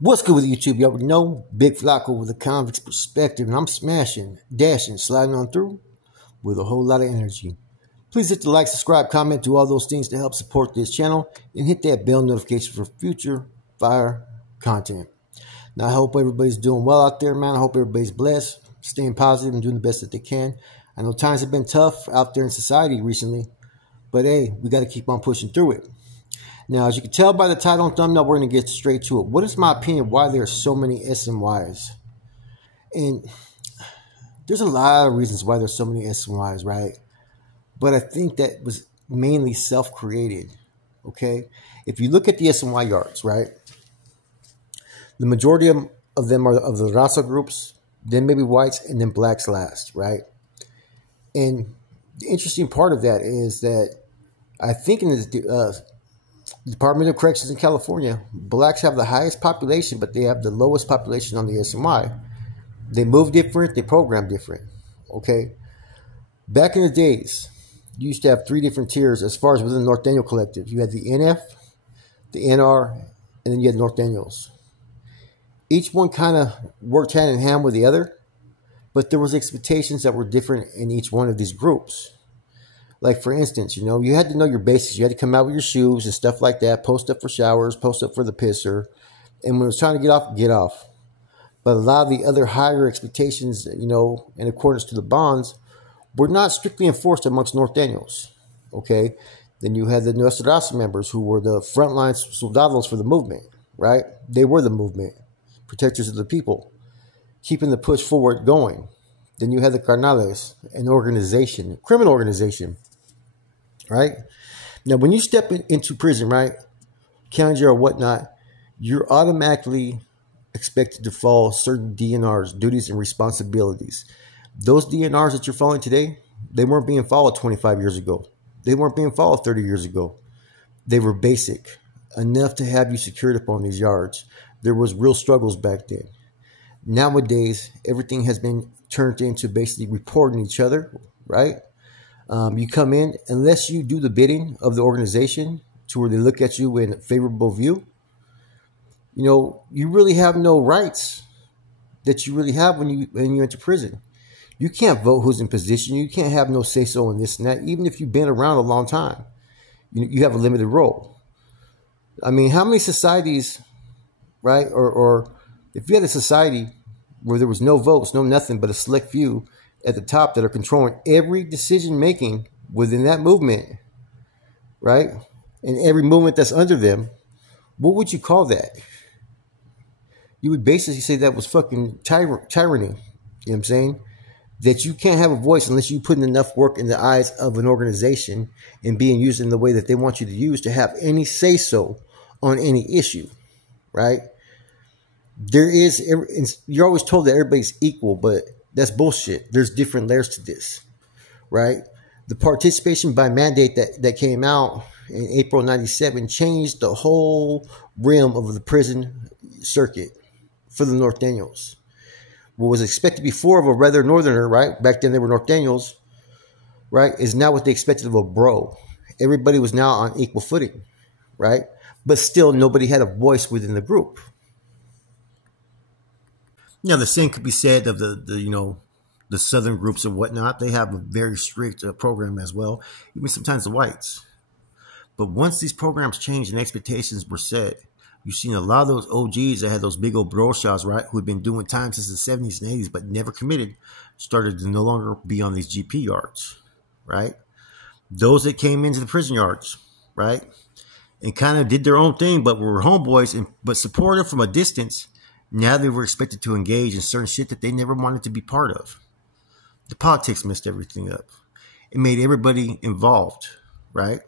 What's good with YouTube? You already know Big Flacco with a convict's perspective, and I'm smashing, dashing, sliding on through with a whole lot of energy. Please hit the like, subscribe, comment, do all those things to help support this channel, and hit that bell notification for future fire content. Now, I hope everybody's doing well out there, man. I hope everybody's blessed, staying positive, and doing the best that they can. I know times have been tough out there in society recently, but hey, we got to keep on pushing through it. Now, as you can tell by the title and thumbnail, we're going to get straight to it. What is my opinion why there are so many SNYs? And there's a lot of reasons why there's so many SNYs, right? But I think that was mainly self-created, okay? If you look at the SNY yards, right, the majority of them are of the Raza groups, then maybe whites, and then blacks last, right? And the interesting part of that is that I think in the Department of Corrections in California, blacks have the highest population, but they have the lowest population on the SNY. They move different, they program different, okay? Back in the days, you used to have three different tiers as far as within the North Daniel Collective. You had the NF, the NR, and then you had North Daniels. Each one kind of worked hand in hand with the other, but there was expectations that were different in each one of these groups. Like, for instance, you know, you had to know your basics. You had to come out with your shoes and stuff like that, post up for showers, post up for the pisser. And when it was trying to get off, get off. But a lot of the other higher expectations, you know, in accordance to the bonds, were not strictly enforced amongst North Daniels. Okay? Then you had the Nuestra Raza members who were the frontline soldados for the movement, right? They were the movement, protectors of the people, keeping the push forward going. Then you had the Carnales, an organization, a criminal organization, right? Now, when you step into prison, right, county jail or whatnot, you're automatically expected to follow certain DNRs, duties and responsibilities. Those DNRs that you're following today, they weren't being followed 25 years ago. They weren't being followed 30 years ago. They were basic, enough to have you secured up on these yards. There was real struggles back then. Nowadays, everything has been turned into basically reporting each other, right? You come in, unless you do the bidding of the organization to where they look at you in a favorable view, you know, you really have no rights that you really have when you enter prison. You can't vote who's in position. You can't have no say-so in this and that, even if you've been around a long time. You have a limited role. I mean, how many societies, right, or if you had a society where there was no votes, no nothing but a select few at the top that are controlling every decision making within that movement, right? And every movement that's under them, what would you call that? You would basically say that was fucking tyranny. You know what I'm saying? That you can't have a voice unless you put in enough work in the eyes of an organization and being used in the way that they want you to use to have any say-so on any issue, right? You're always told that everybody's equal, but that's bullshit. There's different layers to this, right? The participation by mandate that came out in April 97 changed the whole realm of the prison circuit for the North Daniels. What was expected before of a rather northerner, right? Back then they were North Daniels, right? Is now what they expected of a bro. Everybody was now on equal footing, right? But still nobody had a voice within the group. Now, the same could be said of the southern groups and whatnot. They have a very strict program as well, even sometimes the whites. But once these programs changed and expectations were set, you've seen a lot of those OGs that had those big old broshas, right, who had been doing time since the 70s and 80s but never committed, started to no longer be on these GP yards, right? Those that came into the prison yards, right, and kind of did their own thing but were homeboys but supportive from a distance. Now they were expected to engage in certain shit that they never wanted to be part of. The politics messed everything up. It made everybody involved, right?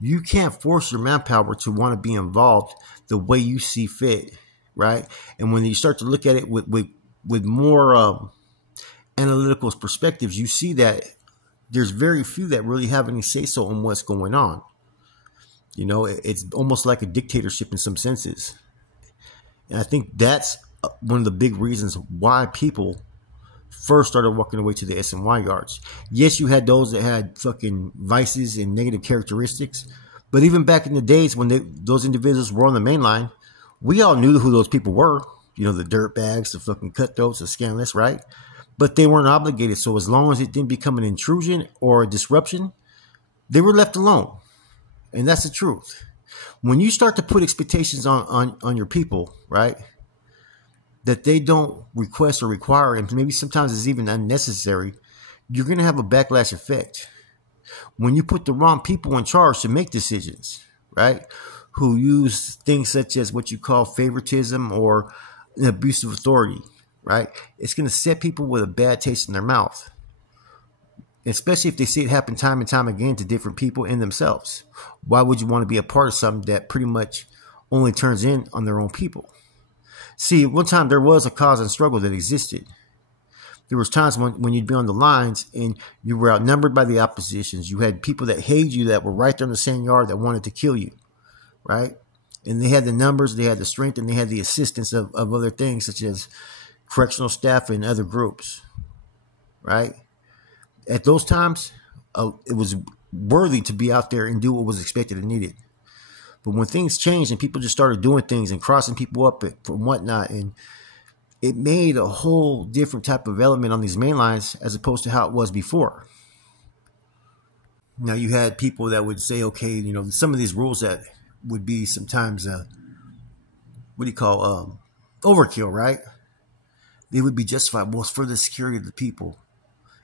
You can't force your manpower to want to be involved the way you see fit, right? And when you start to look at it with more analytical perspectives, you see that there's very few that really have any say-so on what's going on. You know, it's almost like a dictatorship in some senses. And I think that's one of the big reasons why people first started walking away to the SNY yards. Yes, you had those that had fucking vices and negative characteristics. But even back in the days when those individuals were on the main line, We all knew who those people were. You know, the dirtbags, the fucking cutthroats, the scandalous, right? But they weren't obligated. So as long as it didn't become an intrusion or a disruption, they were left alone. And that's the truth. When you start to put expectations on your people, right, that they don't request or require, and maybe sometimes it's even unnecessary, you're going to have a backlash effect. When you put the wrong people in charge to make decisions, right, who use things such as what you call favoritism or an abuse of authority, right, it's going to set people with a bad taste in their mouth, especially if they see it happen time and time again to different people in themselves. Why would you want to be a part of something that pretty much only turns in on their own people? See, one time there was a cause and struggle that existed. There was times when you'd be on the lines and you were outnumbered by the oppositions. You had people that hated you that were right there in the same yard that wanted to kill you, right? And they had the numbers, they had the strength, and they had the assistance of other things such as correctional staff and other groups, right? At those times, it was worthy to be out there and do what was expected and needed. But when things changed and people just started doing things and crossing people up and whatnot, and it made a whole different type of element on these main lines as opposed to how it was before. Now you had people that would say, okay, you know, some of these rules that would be sometimes, overkill, right? They would be justified. Well, it's for the security of the people.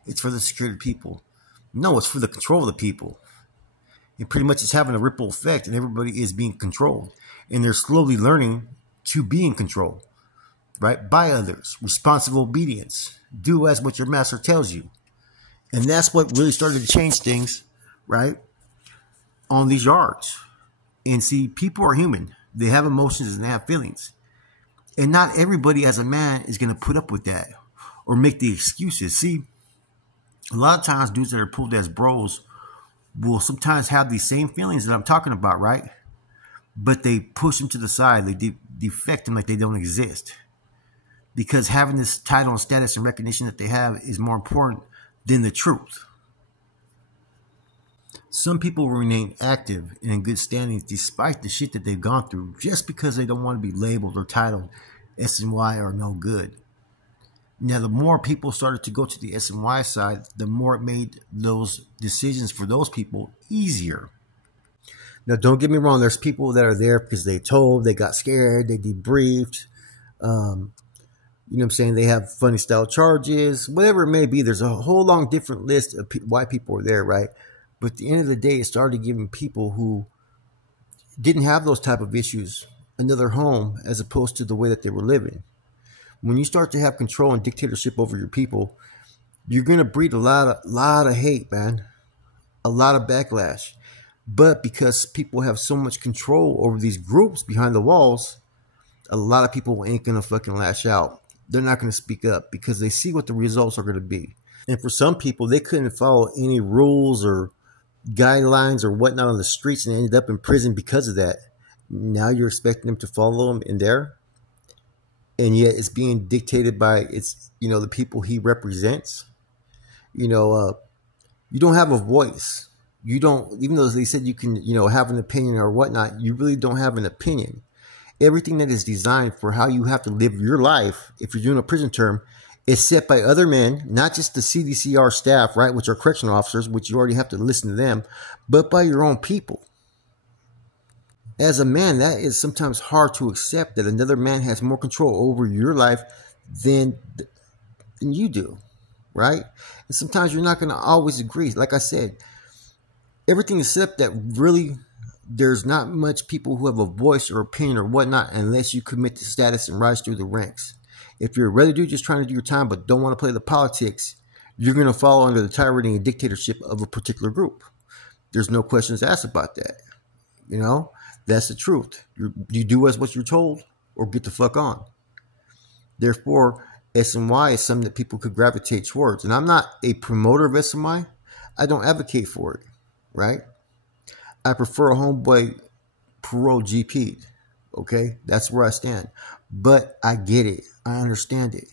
It's for the security of the people. No, it's for the control of the people. It pretty much is having a ripple effect, and everybody is being controlled. And they're slowly learning to be in control, right? By others. Responsive obedience. Do as what your master tells you. And that's what really started to change things, right, on these yards. And see, people are human. They have emotions and they have feelings. And not everybody as a man is going to put up with that or make the excuses. See, a lot of times dudes that are pulled as bros will sometimes have these same feelings that I'm talking about, right? But they push them to the side. They defect them like they don't exist. Because having this title and status and recognition that they have is more important than the truth. Some people remain active and in good standings despite the shit that they've gone through just because they don't want to be labeled or titled S&Y or no good. Now, the more people started to go to the S&Y side, the more it made those decisions for those people easier. Now, don't get me wrong. There's people that are there because they told, they got scared, they debriefed. You know what I'm saying? They have funny style charges, whatever it may be. There's a whole long different list of why people are there, right? But at the end of the day, it started giving people who didn't have those type of issues another home as opposed to the way that they were living. When you start to have control and dictatorship over your people, you're going to breed a lot of hate, man. A lot of backlash. But because people have so much control over these groups behind the walls, a lot of people ain't going to fucking lash out. They're not going to speak up because they see what the results are going to be. And for some people, they couldn't follow any rules or guidelines or whatnot on the streets and ended up in prison because of that. Now you're expecting them to follow them in there. And yet it's being dictated by the people he represents. You don't have a voice. You don't, even though they said you can, have an opinion or whatnot, you really don't have an opinion. Everything that is designed for how you have to live your life, if you're doing a prison term, is set by other men, not just the CDCR staff, right, which are correctional officers, which you already have to listen to them, but by your own people. As a man, that is sometimes hard to accept that another man has more control over your life than you do, right? And sometimes you're not going to always agree. Like I said, everything is set up that really there's not much people who have a voice or opinion or whatnot unless you commit to status and rise through the ranks. If you're a regular dude just trying to do your time but don't want to play the politics, you're going to fall under the tyranny and dictatorship of a particular group. There's no questions asked about that. That's the truth. You do as what you're told or get the fuck on. Therefore, S&Y is something that people could gravitate towards. And I'm not a promoter of S&Y. I don't advocate for it, right? I prefer a homeboy parole GP, okay? That's where I stand. But I get it. I understand it,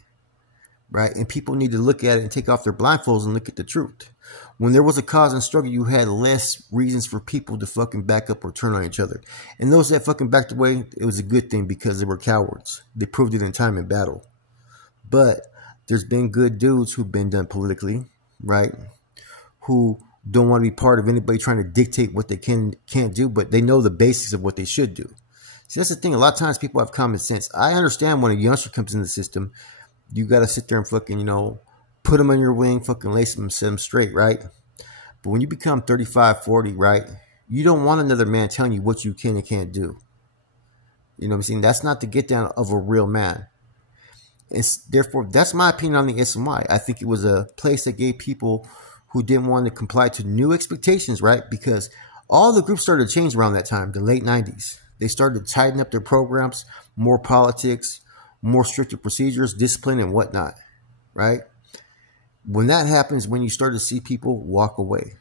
right? And people need to look at it and take off their blindfolds and look at the truth. When there was a cause and struggle, you had less reasons for people to fucking back up or turn on each other. And those that fucking backed away, it was a good thing because they were cowards. They proved it in time and battle. But there's been good dudes who've been done politically, right? Who don't want to be part of anybody trying to dictate what they can't do, but they know the basics of what they should do. See, that's the thing. A lot of times people have common sense. I understand when a youngster comes in the system, you got to sit there and fucking, put them on your wing, fucking lace them, set them straight, right? But when you become 35, 40, right, you don't want another man telling you what you can and can't do. You know what I'm saying? That's not the get down of a real man. Therefore, that's my opinion on the SNY. I think it was a place that gave people who didn't want to comply to new expectations, right? Because all the groups started to change around that time, the late 90s. They started to tighten up their programs, more politics, more stricter procedures, discipline, and whatnot, right? When that happens, when you start to see people walk away,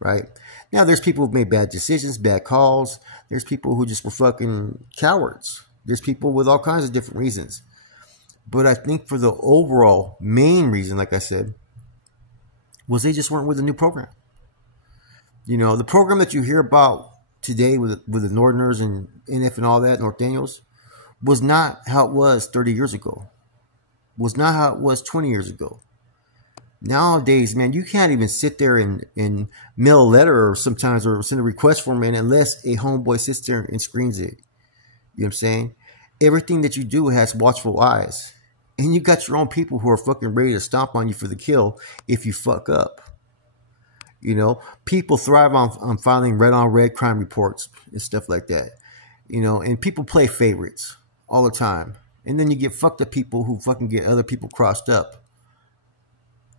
right? Now, there's people who've made bad decisions, bad calls. There's people who just were fucking cowards. There's people with all kinds of different reasons. But I think for the overall main reason, like I said, was they just weren't with the new program. The program that you hear about today with the Northerners and NF and all that, North Daniels, was not how it was 30 years ago. Was not how it was 20 years ago. Nowadays, man, you can't even sit there and mail a letter or sometimes or send a request form in unless a homeboy sits there and screens it. You know what I'm saying? Everything that you do has watchful eyes. And you got your own people who are fucking ready to stomp on you for the kill if you fuck up. People thrive on filing red on red crime reports and stuff like that. And people play favorites all the time. And then you get fucked up people who fucking get other people crossed up.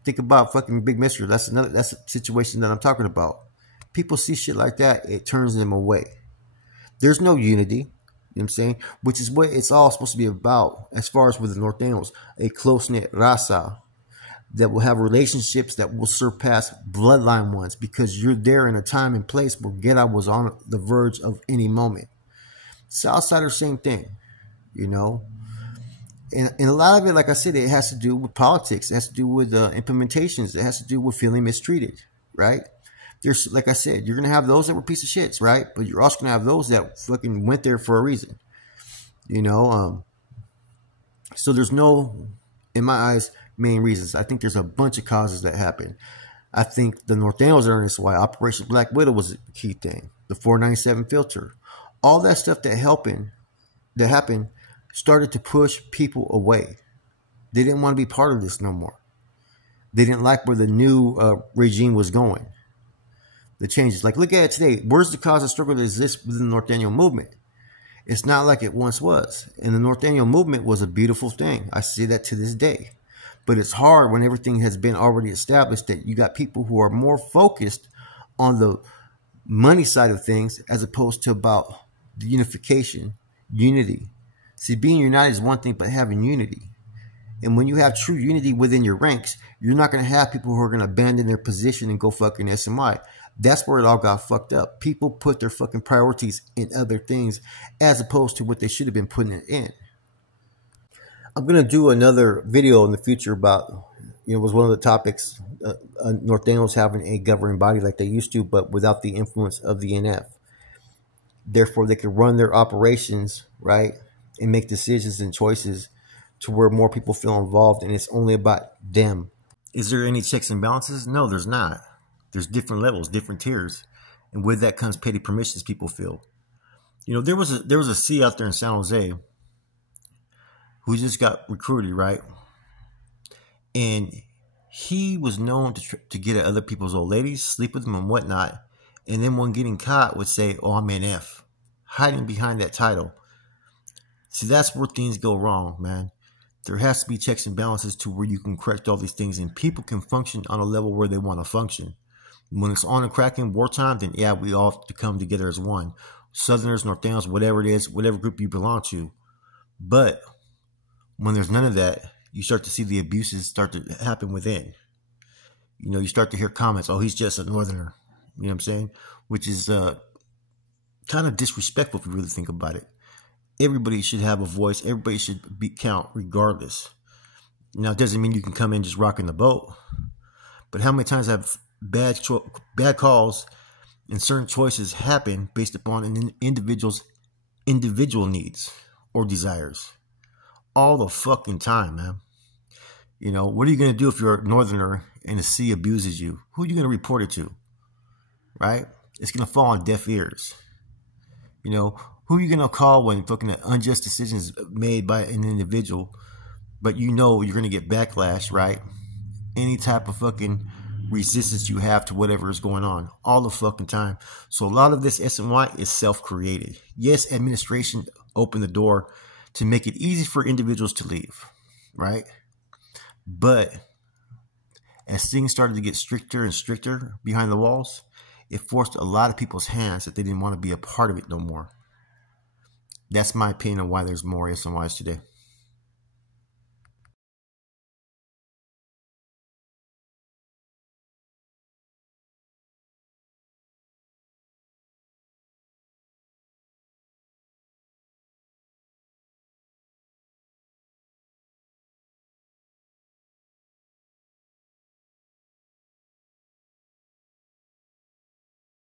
Think about fucking Big Mister. That's a situation that I'm talking about. People see shit like that, it turns them away. There's no unity. You know what I'm saying? Which is what it's all supposed to be about as far as with the North Daniels. A close-knit raza that will have relationships that will surpass bloodline ones because you're there in a time and place where Gedda was on the verge of any moment. Southsider, same thing, And a lot of it, like I said, it has to do with politics. It has to do with implementations. It has to do with feeling mistreated, right? There's, like I said, you're going to have those that were piece of shits, right? But you're also going to have those that fucking went there for a reason, So there's no, in my eyes, main reasons. I think there's a bunch of causes that happen. I think the North Daniels are in this why Operation Black Widow was a key thing. The 497 filter. All that stuff that happened started to push people away. They didn't want to be part of this no more. They didn't like where the new regime was going. The changes. Like, look at it today. Where's the cause of struggle that exists within the North Daniel movement? It's not like it once was. And the North Daniel movement was a beautiful thing. I see that to this day. But it's hard when everything has been already established that you got people who are more focused on the money side of things as opposed to about the unification, unity. See, being united is one thing, but having unity. And when you have true unity within your ranks, you're not going to have people who are going to abandon their position and go fucking SMI. That's where it all got fucked up. People put their fucking priorities in other things as opposed to what they should have been putting it in. I'm going to do another video in the future about, it was one of the topics, North Daniels having a governing body like they used to, but without the influence of the NF. Therefore, they could run their operations, right, and make decisions and choices to where more people feel involved, and it's only about them. Is there any checks and balances? No, there's not. There's different levels, different tiers, and with that comes petty permissions people feel. There was a C out there in San Jose who just got recruited, right? And he was known to get at other people's old ladies, sleep with them and whatnot, and then when getting caught would say, "Oh, I'm NF," hiding behind that title. See, that's where things go wrong, man. There has to be checks and balances to where you can correct all these things and people can function on a level where they want to function. When it's on and cracking wartime, then yeah, we all have to come together as one. Southerners, North Daniels, whatever it is, whatever group you belong to. But when there's none of that, you start to see the abuses start to happen within. You start to hear comments, "Oh, he's just a Northerner." You know what I'm saying? Which is kind of disrespectful if you really think about it. Everybody should have a voice. Everybody should count regardless. Now, it doesn't mean you can come in just rocking the boat. But how many times have bad calls and certain choices happen based upon an individual's individual needs or desires? All the fucking time, man. You know, what are you going to do if you're a northerner and the sea abuses you? Who are you going to report it to? Right? It's going to fall on deaf ears. You know, who are you going to call when fucking unjust decisions made by an individual, but you know you're going to get backlash, right? Any type of fucking resistance you have to whatever is going on all the fucking time. So a lot of this SNY is self-created. Yes, administration opened the door to make it easy for individuals to leave, right? But as things started to get stricter and stricter behind the walls, it forced a lot of people's hands that they didn't want to be a part of it no more. That's my opinion on why there's more SNYs today.